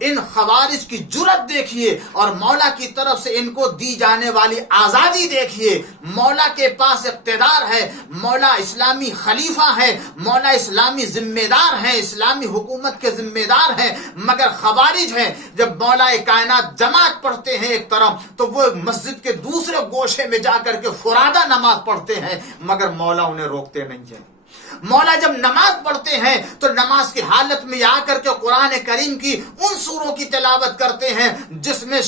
ان خوارج کی جرت دیکھیے اور مولا کی طرف سے ان کو دی جانے والی آزادی دیکھیے۔ مولا کے پاس اقتدار ہے، مولا اسلامی خلیفہ ہے، مولا اسلامی ذمہ دار ہیں، اسلامی حکومت کے ذمہ دار ہیں، مگر خوارج ہیں جب مولا کائنات جماعت پڑھتے ہیں ایک طرف تو وہ مسجد کے دوسرے گوشے میں جا کر کے فرادہ نماز پڑھتے ہیں، مگر مولا انہیں روکتے نہیں ہیں۔ مولا جب نماز پڑھتے ہیں تو نماز کی حالت میں آ کر کے قرآن کریم کی ان سوروں کی تلاوت کرتے ہیں جس میں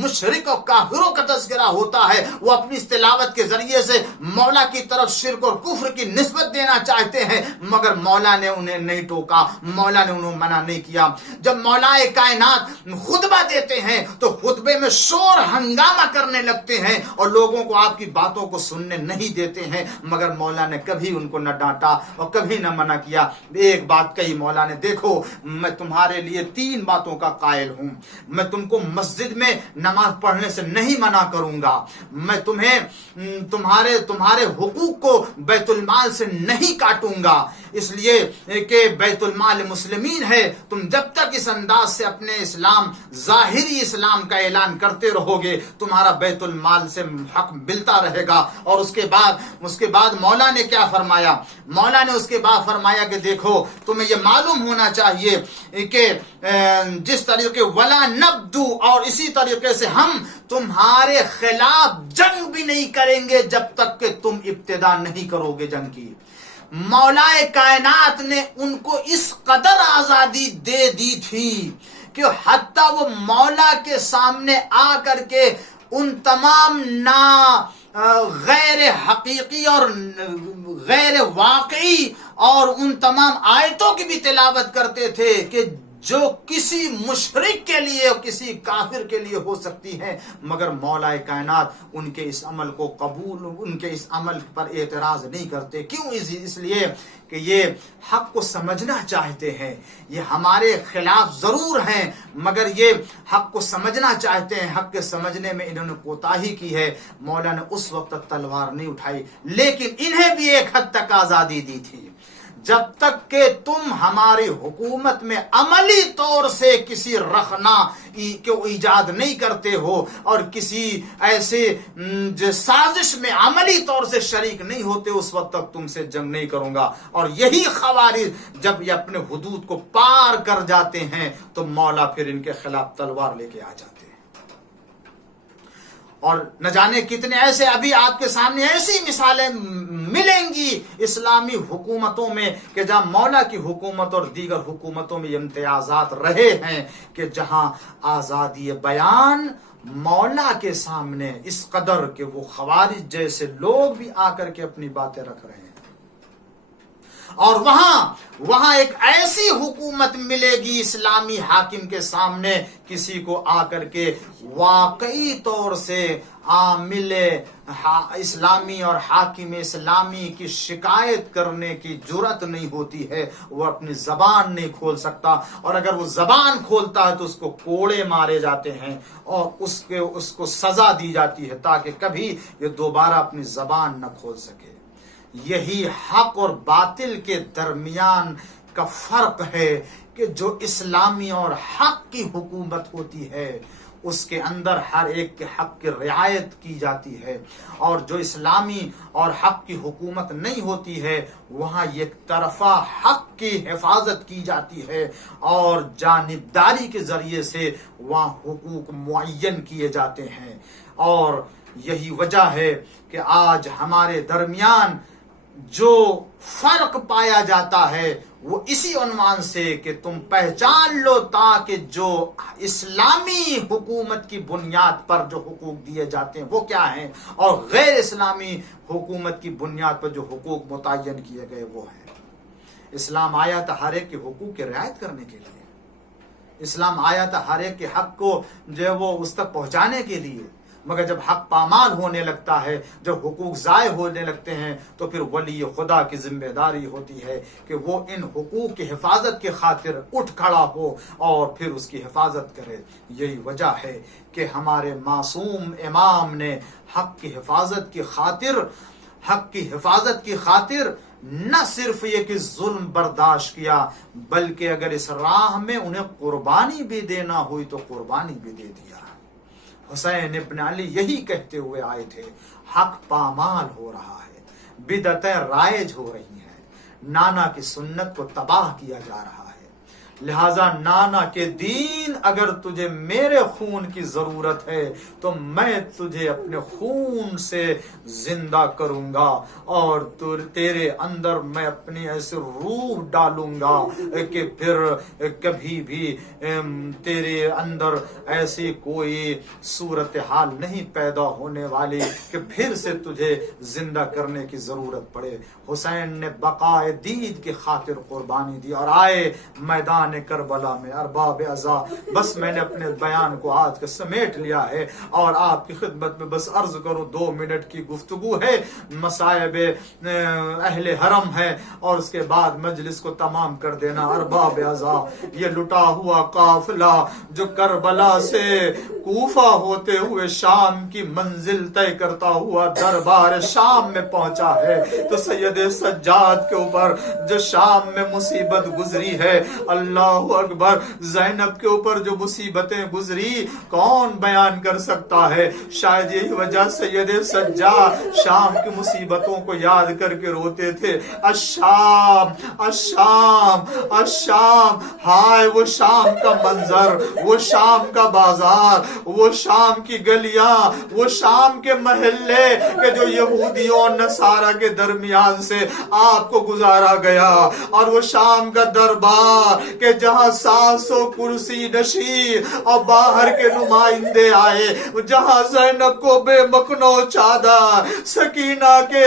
مشرک اور کافروں کا تذکرہ ہوتا ہے۔ وہ اپنی اس تلاوت کے ذریعے سے مولا کی طرف شرک اور کفر کی نسبت دینا چاہتے ہیں، مگر مولا نے انہیں نہیں ٹوکا، مولا نے انہیں منع نہیں کیا۔ جب مولا کائنات خطبہ دیتے ہیں تو خطبے میں شور ہنگامہ کرنے لگتے ہیں اور لوگوں کو آپ کی باتوں کو سننے نہیں دیتے ہیں، مگر مولا نے کبھی ان کو نہ ڈانٹا اور کبھی نہ منع کیا۔ ایک بات کہی مولا نے، دیکھو میں تمہارے لیے 3 باتوں کا قائل ہوں۔ میں تم کو مسجد میں نماز پڑھنے سے نہیں منع کروں گا، میں تمہیں تمہارے حقوق کو بیت المال سے نہیں کاٹوں گا، اس لیے کہ بیت المال مسلمین ہے۔ تم جب تک اس انداز سے اپنے اسلام، ظاہری اسلام کا اعلان کرتے رہو گے تمہارا بیت المال سے حق ملتا رہے گا۔ اور اس کے بعد مولا نے کیا فرمایا؟ مولا نے اس کے بعد فرمایا کہ دیکھو تمہیں یہ معلوم ہونا چاہیے کہ جس طریقے ولا نبدو، اور اسی طریقے سے ہم تمہارے خلاف جنگ بھی نہیں کریں گے جب تک کہ تم ابتدا نہیں کرو گے جنگ کی۔ مولا کائنات نے ان کو اس قدر آزادی دے دی تھی کہ حتیٰ وہ مولا کے سامنے آ کر کے ان تمام غیر حقیقی اور غیر واقعی اور ان تمام آیتوں کی بھی تلاوت کرتے تھے کہ جو کسی مشرک کے لیے اور کسی کافر کے لیے ہو سکتی ہے، مگر مولا کائنات ان کے اس عمل کو قبول، ان کے اس عمل پر اعتراض نہیں کرتے۔ کیوں؟ اس لیے کہ یہ حق کو سمجھنا چاہتے ہیں۔ یہ ہمارے خلاف ضرور ہیں مگر یہ حق کو سمجھنا چاہتے ہیں۔ حق کے سمجھنے میں انہوں نے کوتاہی کی ہے۔ مولا نے اس وقت تک تلوار نہیں اٹھائی، لیکن انہیں بھی ایک حد تک آزادی دی تھی۔ جب تک کہ تم ہماری حکومت میں عملی طور سے کسی رخنا کو ایجاد نہیں کرتے ہو اور کسی ایسے سازش میں عملی طور سے شریک نہیں ہوتے، اس وقت تک تم سے جنگ نہیں کروں گا۔ اور یہی خوارج جب یہ اپنے حدود کو پار کر جاتے ہیں تو مولا پھر ان کے خلاف تلوار لے کے آ جاتے ہیں۔ اور نہ جانے کتنے ایسے ابھی آپ کے سامنے ایسی مثالیں ملیں گی اسلامی حکومتوں میں کہ جہاں مولا کی حکومت اور دیگر حکومتوں میں امتیازات رہے ہیں کہ جہاں آزادی بیان مولا کے سامنے اس قدر کہ وہ خوارج جیسے لوگ بھی آ کر کے اپنی باتیں رکھ رہے ہیں۔ اور وہاں ایک ایسی حکومت ملے گی اسلامی حاکم کے سامنے، کسی کو آ کر کے واقعی طور سے عامل اسلامی اور حاکم اسلامی کی شکایت کرنے کی جرأت نہیں ہوتی ہے، وہ اپنی زبان نہیں کھول سکتا، اور اگر وہ زبان کھولتا ہے تو اس کو کوڑے مارے جاتے ہیں اور اس کو سزا دی جاتی ہے تاکہ کبھی یہ دوبارہ اپنی زبان نہ کھول سکے۔ یہی حق اور باطل کے درمیان کا فرق ہے کہ جو اسلامی اور حق کی حکومت ہوتی ہے اس کے اندر ہر ایک کے حق کی رعایت کی جاتی ہے، اور جو اسلامی اور حق کی حکومت نہیں ہوتی ہے وہاں یک طرفہ حق کی حفاظت کی جاتی ہے اور جانبداری کے ذریعے سے وہاں حقوق معین کیے جاتے ہیں۔ اور یہی وجہ ہے کہ آج ہمارے درمیان جو فرق پایا جاتا ہے وہ اسی عنوان سے کہ تم پہچان لو تاکہ جو اسلامی حکومت کی بنیاد پر جو حقوق دیے جاتے ہیں وہ کیا ہیں، اور غیر اسلامی حکومت کی بنیاد پر جو حقوق متعین کیے گئے وہ ہیں۔ اسلام آیا تھا ہر ایک کے حقوق کی رعایت کرنے کے لیے، اسلام آیا تھا ہر ایک کے حق کو جو ہے وہ اس تک پہنچانے کے لیے، مگر جب حق پامال ہونے لگتا ہے، جب حقوق ضائع ہونے لگتے ہیں تو پھر ولی خدا کی ذمہ داری ہوتی ہے کہ وہ ان حقوق کی حفاظت کی خاطر اٹھ کھڑا ہو اور پھر اس کی حفاظت کرے۔ یہی وجہ ہے کہ ہمارے معصوم امام نے حق کی حفاظت کی خاطر نہ صرف یہ کہ ظلم برداشت کیا، بلکہ اگر اس راہ میں انہیں قربانی بھی دینا ہوئی تو قربانی بھی دے دیا۔ حسین ابن علی یہی کہتے ہوئے آئے تھے، حق پامال ہو رہا ہے، بدعتیں رائج ہو رہی ہیں، نانا کی سنت کو تباہ کیا جا رہا ہے، لہذا نانا کے دین اگر تجھے میرے خون کی ضرورت ہے تو میں تجھے اپنے خون سے زندہ کروں گا اور تیرے اندر میں اپنی ایسے روح ڈالوں گا کہ پھر کبھی بھی تیرے اندر ایسی کوئی صورتحال نہیں پیدا ہونے والی کہ پھر سے تجھے زندہ کرنے کی ضرورت پڑے۔ حسین نے بقائے دید کی خاطر قربانی دی اور آئے میدان کربلا میں ارباب عزا۔ بس میں نے اپنے بیان کو آج کا سمیٹ لیا ہے اور آپ کی خدمت میں بس عرض کروں، 2 منٹ کی گفتگو ہے، مصائب اہل حرم ہے اور اس کے بعد مجلس کو تمام کر دینا۔ ارباب عزا، یہ لٹا ہوا قافلہ جو کربلا سے کوفہ ہوتے ہوئے شام کی منزل طے کرتا ہوا دربار شام میں پہنچا ہے، تو سید سجاد کے اوپر جو شام میں مصیبت گزری ہے، اللہ اکبر، زینب کے اوپر جو مصیبتیں گزری کون بیان کر سکتا ہے؟ شاید یہی وجہ سید سجاد شام کی مصیبتوں کو یاد کر کے روتے تھے، الشام الشام الشام، ہائے وہ شام کا منظر، وہ شام کا بازار، وہ شام کی گلیاں، وہ شام کے محلے کہ جو یہودیوں اور نصارہ کے درمیان سے آپ کو گزارا گیا، اور وہ شام کا دربار کہ جہاں 700 کرسی نشین اور باہر کے نمائندے آئے، جہاں زینب کو بے مکھنو چادر، سکینہ کے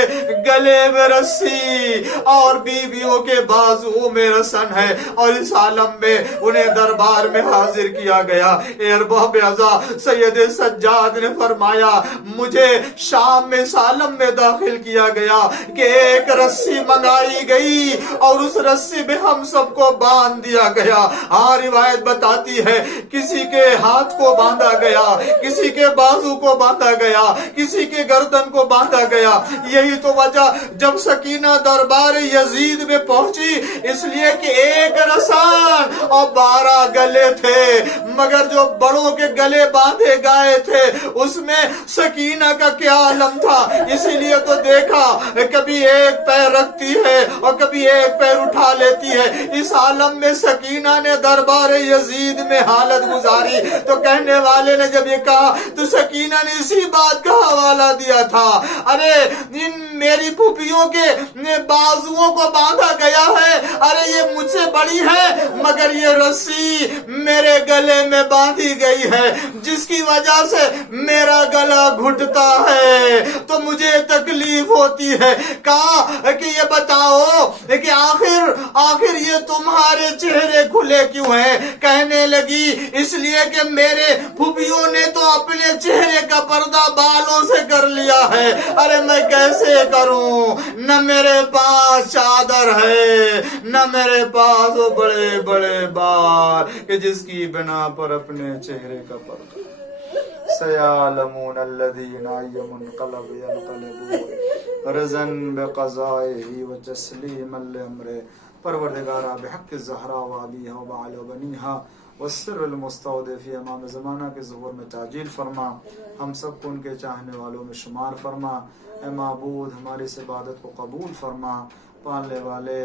گلے میں رسی اور بیویوں کے بازو میں رسن ہے، اور اس عالم میں انہیں دربار میں حاضر کیا گیا۔ اے ارباب عزا، سید سجاد نے فرمایا مجھے شام میں اس عالم میں داخل کیا گیا کہ ایک رسی منگائی گئی اور اس رسی میں ہم سب کو باندھ دیا گیا۔ ہاں روایت بتاتی ہے کسی کے ہاتھ کو باندھا گیا، کسی کے بازو کو باندھا گیا، کسی کے گردن کو باندھا گیا۔ یہی تو وجہ جب سکینہ دربار یزید میں پہنچی، اس لیے کہ ایک رسان اور 12 گلے تھے، مگر جو بڑوں کے گلے باندھے گئے تھے اس میں سکینہ کا کیا عالم تھا۔ اسی لیے تو دیکھا کبھی ایک پیر رکھتی ہے اور کبھی ایک پیر اٹھا لیتی ہے۔ اس عالم میں سکینہ نے دربار یزید میں حالت گزاری تو کہنے والے نے جب یہ کہا تو سکینہ نے اسی بات کا حوالہ دیا تھا، ارے ان میری پھوپھیوں کے بازوؤں کو باندھا گیا ہے، ارے یہ مجھ سے بڑی ہے مگر یہ رسی میرے گلے گلے میں باندھی گئی ہے جس کی وجہ سے میرا گلا گھٹتا ہے تو مجھے تکلیف ہوتی ہے. کہا کہ یہ بتاؤ کہ آخر یہ تمہارے چہرے کھلے کیوں ہیں؟ کہنے لگی اس لیے کہ میرے پھوپھیوں نے تو اپنے چہرے کا پردہ بالوں سے کر لیا ہے. ارے میں کیسے کروں؟ نہ میرے پاس چادر ہے نہ میرے پاس وہ بڑے بڑے بال کہ جس کی بنا پر اپنے چہرے کا پردہ. سیعلمون الذین منقلب ينقلبون رضا بقضائه وتسلیما لامره. پروردگارہ بحق الزہرا و ابیہا و بعل و بنیہا والسر المستودع فی امام زمانہ کے ظہور میں تعجیل فرما. ہم سب کو ان کے چاہنے والوں میں شمار فرما. اے معبود ہماری اس عبادت کو قبول فرما. پالنے والے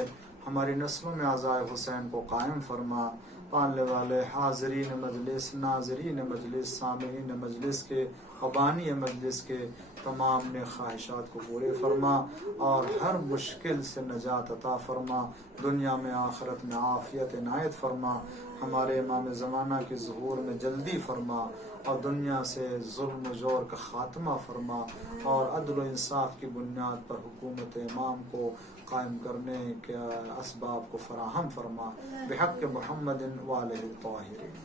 ہماری نسلوں میں عزائے حسین کو قائم فرما. پالنے والے حاضرین مجلس، ناظرین مجلس، سامعین مجلس کے، بانی مجلس کے تمام نے خواہشات کو پورے فرما اور ہر مشکل سے نجات عطا فرما. دنیا میں آخرت میں عافیت عنایت فرما. ہمارے امام زمانہ کے ظہور میں جلدی فرما اور دنیا سے ظلم و جور کا خاتمہ فرما اور عدل و انصاف کی بنیاد پر حکومت امام کو قائم کرنے کے اسباب کو فراہم فرما. بحق محمد وآلہ الطاہرین.